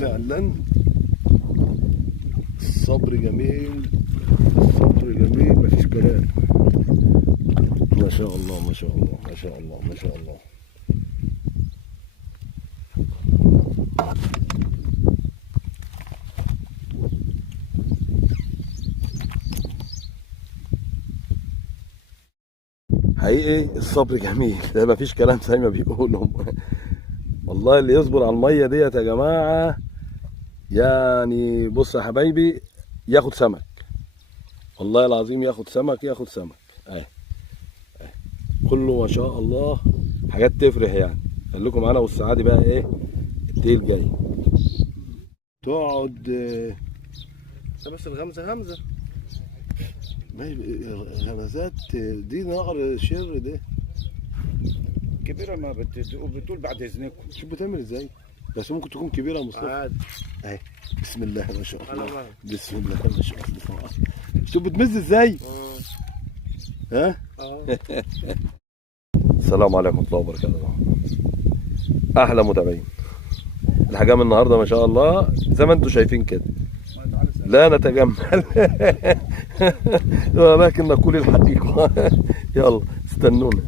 فعلا الصبر جميل، الصبر جميل، مفيش كلام. ما شاء الله ما شاء الله ما شاء الله ما شاء الله. حقيقي الصبر جميل، ده مفيش كلام زي ما بيقولوا. والله اللي يصبر على الميه ديت يا جماعه، يعني بص يا حبايبي، ياخد سمك، والله العظيم ياخد سمك، ياخد سمك. اهي كله ما شاء الله، حاجات تفرح يعني. خليكم معانا والسعادة بقى ايه التقيل جاي. تقعد بس الغمزة همزة، غمزات دي نقر شر ده كبيرة ما بتقول بعد اذنكم. شوف بتعمل ازاي، بس ممكن تكون كبيرة يا مصطفى. اهي بسم الله ما شاء الله، بسم الله ما شاء الله. شوف بتمز ازاي. ها السلام عليكم ورحمة الله وبركاته. احلى متابعين. الحجام النهارده ما شاء الله زي ما انتم شايفين كده، لا نتجمل ولكن نقول الحقيقة. يلا استنونا.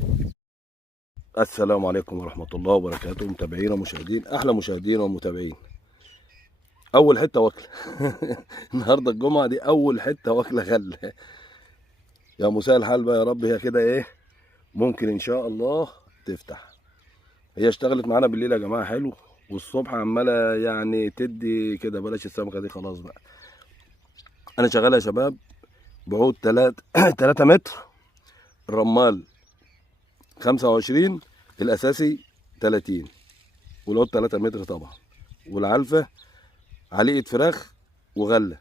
السلام عليكم ورحمة الله وبركاته، متابعينا ومشاهدين، احلى مشاهدين ومتابعين. اول حتة واكلة النهارده الجمعة دي، اول حتة واكلة غلة. يا مساء الحال بقى يا رب، هي كده ايه ممكن ان شاء الله تفتح. هي اشتغلت معانا بالليل يا جماعة حلو، والصبح عمالة يعني تدي كده. بلاش السمكة دي خلاص بقى. انا شغال يا شباب بعود 3 متر، الرمال 25، الاساسي 30، والعود 3 متر طبعا، والعلفة عليقة فراخ وغلة،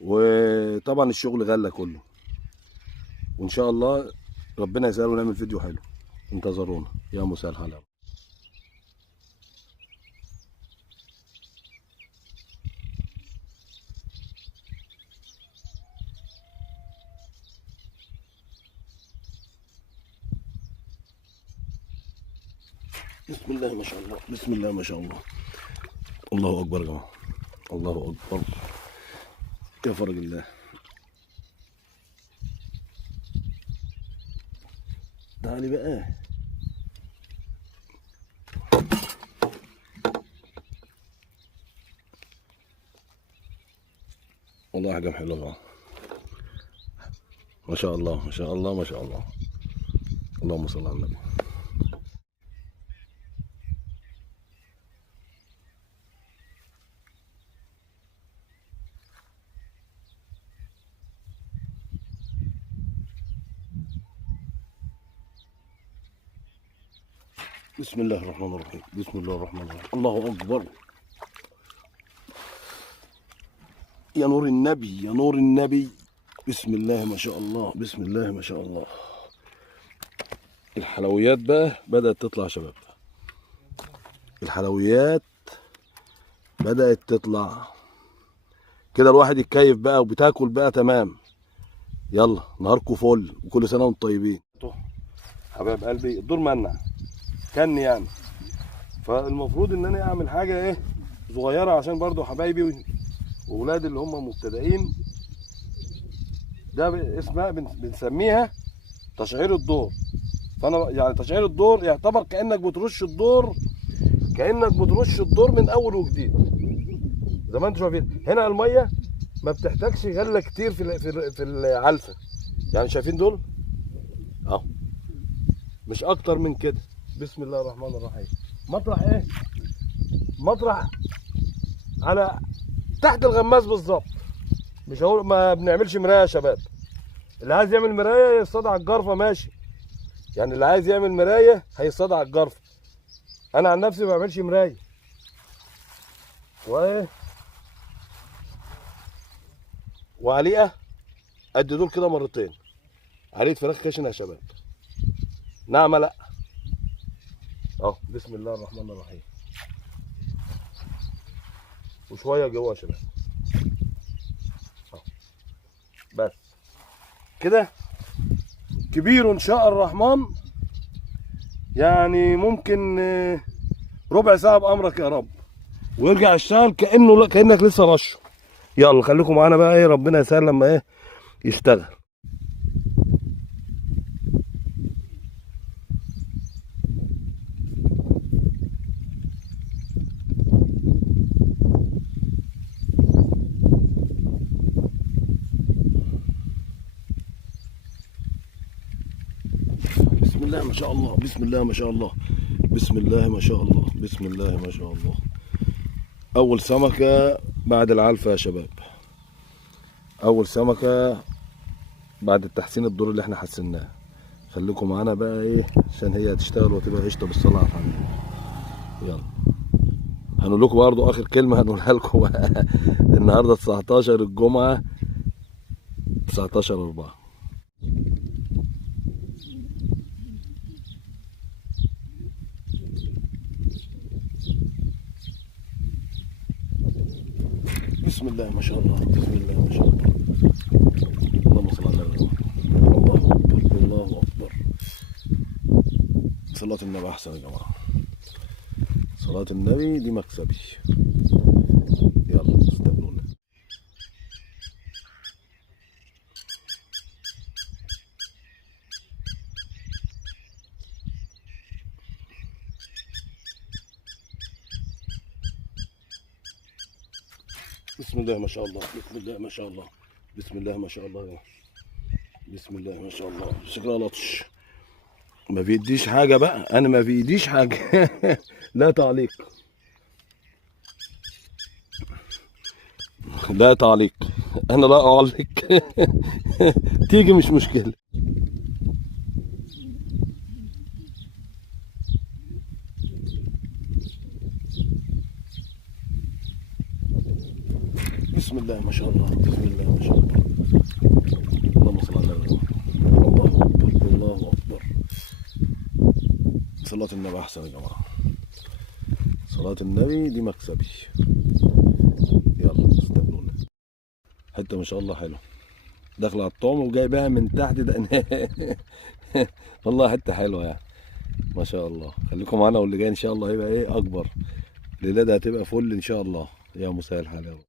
وطبعا الشغل غلة كله. وان شاء الله ربنا يسهل ونعمل فيديو حلو، انتظرونا. يا مساء الحلاوة. بسم الله ما شاء الله، بسم الله ما شاء الله. الله اكبر يا جماعه، الله اكبر يا فرج الله. تعالي بقى. والله حاجه حلوه يا جماعه، ما شاء الله ما شاء الله ما شاء الله. اللهم صل على النبي. بسم الله الرحمن الرحيم، بسم الله الرحمن الرحيم. الله اكبر. يا نور النبي، يا نور النبي. بسم الله ما شاء الله، بسم الله ما شاء الله. الحلويات بقى بدأت تطلع يا شباب، الحلويات بدأت تطلع كده. الواحد يتكيف بقى وبتاكل بقى تمام. يلا نهاركم فل، وكل سنة وانتم طيبين. حبايب قلبي الدور منع كان يعني، فالمفروض ان انا اعمل حاجة ايه صغيرة عشان برضو حبايبي واولادي اللي هم مبتدئين. ده اسمها بنسميها تشعير الدور. فانا يعني تشعير الدور يعتبر كانك بترش الدور، كانك بترش الدور من اول وجديد. زي ما انتم شايفين هنا الميه ما بتحتاجش غله كتير في العلفه، يعني شايفين دول اهو، مش اكتر من كده. بسم الله الرحمن الرحيم. مطرح ايه، مطرح على تحت الغماز بالظبط. مش هقول ما بنعملش مرايه يا شباب، اللي عايز يعمل مرايه يصطاد على الجرفه ماشي، يعني اللي عايز يعمل مرايه هيصطاد على الجرفه. انا عن نفسي ما بعملش مرايه. وعليقه قد دول كده مرتين، عليقه فراخ خشنه يا شباب، نعمه لا اهو. بسم الله الرحمن الرحيم. وشويه جوه يا شباب اهو، بس كده كبير ان شاء الرحمن. يعني ممكن ربع ساعه بامرك يا رب. ويرجع يشتغل كانك لسه رشه. يلا خليكم معانا بقى، ايه ربنا يسهل لما ايه يشتغل. بسم الله ما شاء الله، بسم الله ما شاء الله، بسم الله ما شاء الله، بسم الله ما شاء الله. اول سمكة بعد العلفة يا شباب، اول سمكة بعد التحسين الدور اللي احنا حسناه. خليكم معانا بقى ايه عشان هي هتشتغل وتبقى قشطة بالصلاة على الحبيب. يلا هنقول لكم برضه اخر كلمة هنقولها لكم النهارده 19 الجمعة 19/4. بسم الله ما شاء الله، بسم الله ما شاء الله. اللهم صل على النبي. الله اكبر، الله اكبر. صلاة النبي احسن يا جماعة، صلاة النبي دي مكسبي. يلا استنونا. بسم الله ما شاء الله، بسم الله ما شاء الله، بسم الله ما شاء الله يا جماعة. بسم الله ما شاء الله. شكلها لطش، ما بيديش حاجة بقى، أنا ما بيديش حاجة لا تعليق، لا تعليق، أنا لا أعلق تيجي مش مشكلة. بسم الله ما شاء الله، بسم الله ما شاء الله. اللهم صل على النبي. الله أكبر، الله أكبر. صلاة النبي أحسن يا جماعة، صلاة النبي دي مكسبي. يلا استنونا. حتة ما شاء الله حلوة، داخلة على الطعم وجايبها من تحت ده والله حتة حلوة يعني ما شاء الله. خليكم معانا واللي جاي إن شاء الله هيبقى إيه أكبر، الليلة دي هتبقى فل إن شاء الله. يا مسهل الحال يا رب.